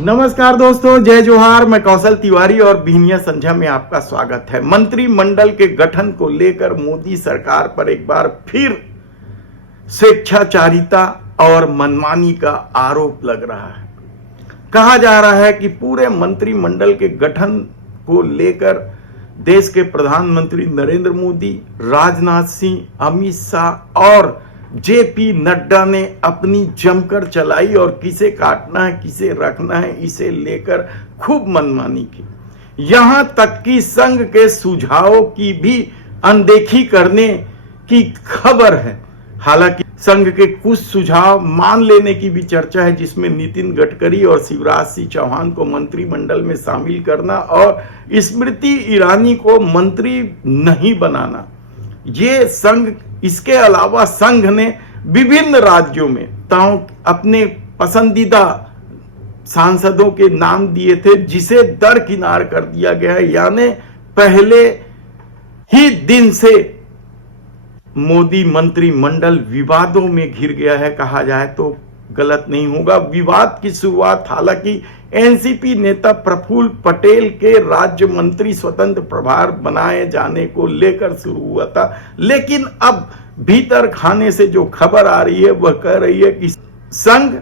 नमस्कार दोस्तों, जय जोहार। मैं कौशल तिवारी और बिहनिया संध्या में आपका स्वागत है। मंत्रिमंडल के गठन को लेकर मोदी सरकार पर एक बार फिर स्वेच्छाचारिता और मनमानी का आरोप लग रहा है। कहा जा रहा है कि पूरे मंत्रिमंडल के गठन को लेकर देश के प्रधानमंत्री नरेंद्र मोदी, राजनाथ सिंह, अमित शाह और जेपी नड्डा ने अपनी जमकर चलाई और किसे काटना है किसे रखना है इसे लेकर खूब मनमानी की। यहां तक कि संघ के सुझावों की भी अनदेखी करने की खबर है। हालांकि संघ के कुछ सुझाव मान लेने की भी चर्चा है, जिसमें नितिन गडकरी और शिवराज सिंह चौहान को मंत्रिमंडल में शामिल करना और स्मृति ईरानी को मंत्री नहीं बनाना। ये संघ, इसके अलावा संघ ने विभिन्न राज्यों में अपने पसंदीदा सांसदों के नाम दिए थे, जिसे दरकिनार कर दिया गया है। यानी पहले ही दिन से मोदी मंत्रिमंडल विवादों में घिर गया है, कहा जाए तो गलत नहीं होगा। विवाद की शुरुआत हालांकि एनसीपी नेता प्रफुल्ल पटेल के राज्य मंत्री स्वतंत्र प्रभार बनाए जाने को लेकर शुरू हुआ था, लेकिन अब भीतर खाने से जो खबर आ रही है वह कह रही है कि संघ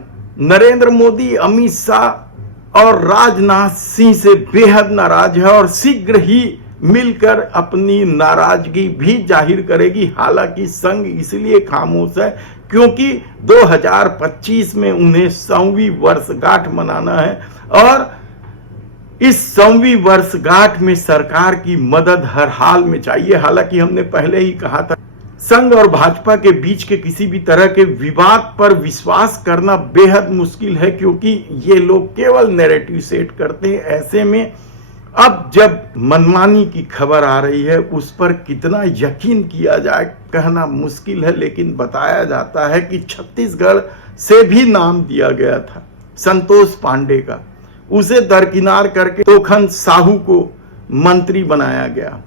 नरेंद्र मोदी, अमित शाह और राजनाथ सिंह से बेहद नाराज है और शीघ्र ही मिलकर अपनी नाराजगी भी जाहिर करेगी। हालांकि संघ इसलिए खामोश है क्योंकि 2025 में उन्हें 100वीं वर्षगांठ मनाना है और इस 100वीं वर्षगांठ में सरकार की मदद हर हाल में चाहिए। हालांकि हमने पहले ही कहा था, संघ और भाजपा के बीच के किसी भी तरह के विवाद पर विश्वास करना बेहद मुश्किल है, क्योंकि ये लोग केवल नैरेटिव सेट करते हैं। ऐसे में अब जब मनमानी की खबर आ रही है, उस पर कितना यकीन किया जाए कहना मुश्किल है। लेकिन बताया जाता है कि छत्तीसगढ़ से भी नाम दिया गया था संतोष पांडे का, उसे दरकिनार करके तोखन साहू को मंत्री बनाया गया,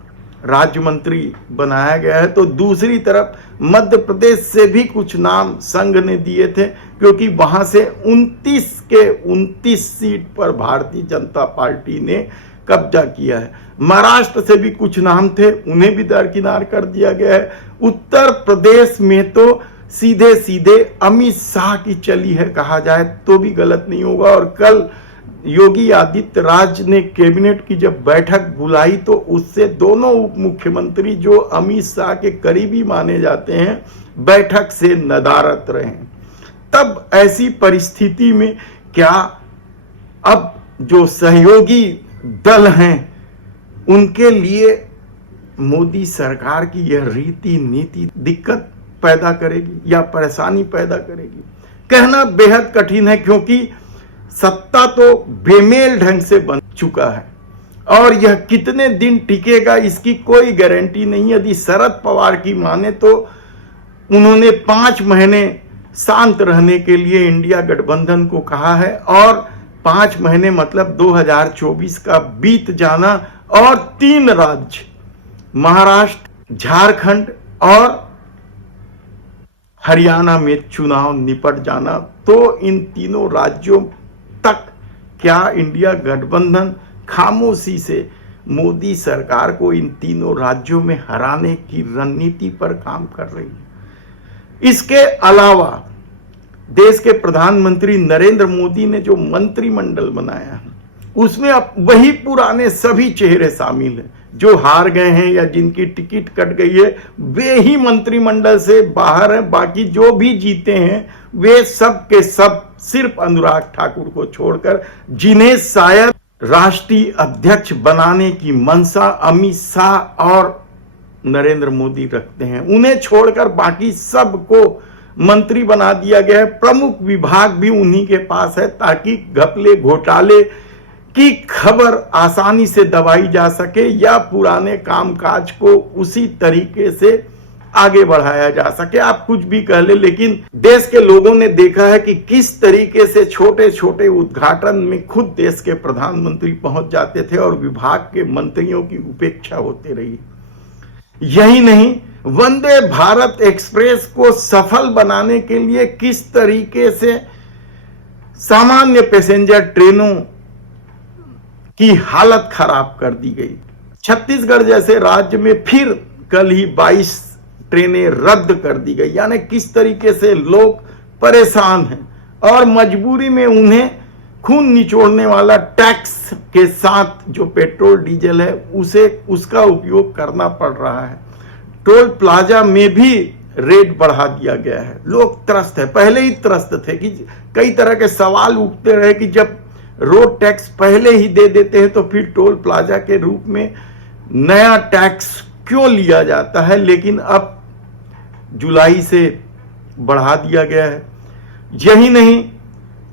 राज्य मंत्री बनाया गया है। तो दूसरी तरफ मध्य प्रदेश से भी कुछ नाम संघ ने दिए थे, क्योंकि वहां से 29 के 29 सीट पर भारतीय जनता पार्टी ने कब्जा किया है। महाराष्ट्र से भी कुछ नाम थे, उन्हें भी दरकिनार कर दिया गया है। उत्तर प्रदेश में तो सीधे सीधे अमित शाह की चली है, कहा जाए तो भी गलत नहीं होगा। और कल योगी आदित्यनाथ ने कैबिनेट की जब बैठक बुलाई तो उससे दोनों उप मुख्यमंत्री जो अमित शाह के करीबी माने जाते हैं, बैठक से नदारद रहे। तब ऐसी परिस्थिति में क्या अब जो सहयोगी दल हैं उनके लिए मोदी सरकार की यह रीति नीति दिक्कत पैदा करेगी या परेशानी पैदा करेगी, कहना बेहद कठिन है। क्योंकि सत्ता तो बेमेल ढंग से बन चुका है और यह कितने दिन टिकेगा इसकी कोई गारंटी नहीं। यदि शरद पवार की माने तो उन्होंने 5 महीने शांत रहने के लिए इंडिया गठबंधन को कहा है और 5 महीने मतलब 2024 का बीत जाना और 3 राज्य महाराष्ट्र, झारखंड और हरियाणा में चुनाव निपट जाना। तो इन तीनों राज्यों तक क्या इंडिया गठबंधन खामोशी से मोदी सरकार को इन तीनों राज्यों में हराने की रणनीति पर काम कर रही है। इसके अलावा देश के प्रधानमंत्री नरेंद्र मोदी ने जो मंत्रिमंडल बनाया है उसमें अब वही पुराने सभी चेहरे शामिल हैं। जो हार गए हैं या जिनकी टिकट कट गई है वे ही मंत्रिमंडल से बाहर हैं। बाकी जो भी जीते हैं वे सब के सब सिर्फ अनुराग ठाकुर को छोड़कर, जिन्हें शायद राष्ट्रीय अध्यक्ष बनाने की मंशा अमित शाह और नरेंद्र मोदी रखते हैं, उन्हें छोड़कर बाकी सबको मंत्री बना दिया गया है। प्रमुख विभाग भी उन्हीं के पास है ताकि घपले घोटाले की खबर आसानी से दबाई जा सके या पुराने कामकाज को उसी तरीके से आगे बढ़ाया जा सके। आप कुछ भी कह ले, लेकिन देश के लोगों ने देखा है कि किस तरीके से छोटे छोटे उद्घाटन में खुद देश के प्रधानमंत्री पहुंच जाते थे और विभाग के मंत्रियों की उपेक्षा होती रही। यही नहीं, वंदे भारत एक्सप्रेस को सफल बनाने के लिए किस तरीके से सामान्य पैसेंजर ट्रेनों की हालत खराब कर दी गई। छत्तीसगढ़ जैसे राज्य में फिर कल ही 22 ट्रेनें रद्द कर दी गई। यानी किस तरीके से लोग परेशान हैं और मजबूरी में उन्हें खून निचोड़ने वाला टैक्स के साथ जो पेट्रोल डीजल है उसका उपयोग करना पड़ रहा है। टोल प्लाजा में भी रेट बढ़ा दिया गया है। लोग त्रस्त है, पहले ही त्रस्त थे कि कई तरह के सवाल उठते रहे कि जब रोड टैक्स पहले ही दे देते हैं तो फिर टोल प्लाजा के रूप में नया टैक्स क्यों लिया जाता है। लेकिन अब जुलाई से बढ़ा दिया गया है। यही नहीं,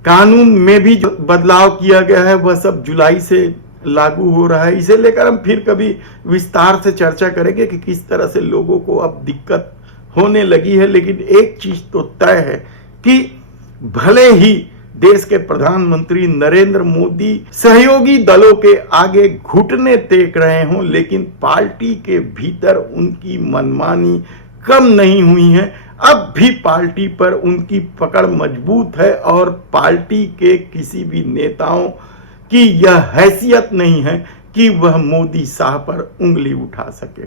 कानून में भी जो बदलाव किया गया है वह सब जुलाई से लागू हो रहा है। इसे लेकर हम फिर कभी विस्तार से चर्चा करेंगे कि किस तरह से लोगों को अब दिक्कत होने लगी है। लेकिन एक चीज तो तय है कि भले ही देश के प्रधानमंत्री नरेंद्र मोदी सहयोगी दलों के आगे घुटने टेक रहे हों, लेकिन पार्टी के भीतर उनकी मनमानी कम नहीं हुई है। अब भी पार्टी पर उनकी पकड़ मजबूत है और पार्टी के किसी भी नेताओं की यह हैसियत नहीं है कि वह मोदी शाह पर उंगली उठा सके।